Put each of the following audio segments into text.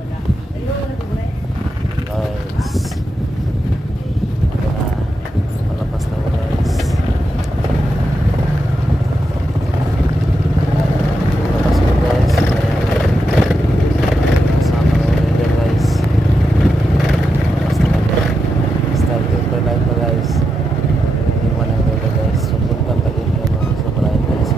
Guys. Ito na. Palapas na guys. Palapas ko guys. Kasama na ulit guys. Palapas na ulit. Started pa lang pa guys. Iwan ang ulit guys. So punta pa din kami sa Brian guys.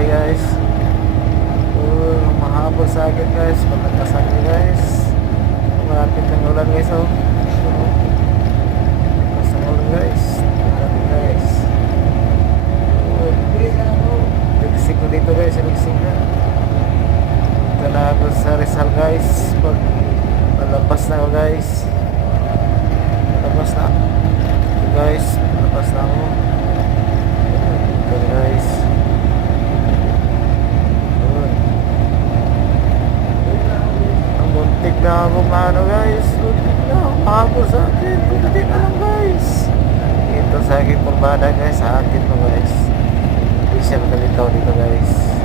Guys, mahabol sa akin guys, pagkakasan nyo guys, malapit ng ulan guys, oh, malakas ng ulan guys, malapit guys, ligsik ko dito guys, ligsik na, ito na ako sa Rizal guys, palabas na ako guys, palabas na ito guys, palabas na ako ito guys. Muntik na akong ano guys, muntik na akong habol sa akin, muntik na lang guys. Ito sa akin purbada guys, sa akin to guys. Hindi siya magalitaw dito guys.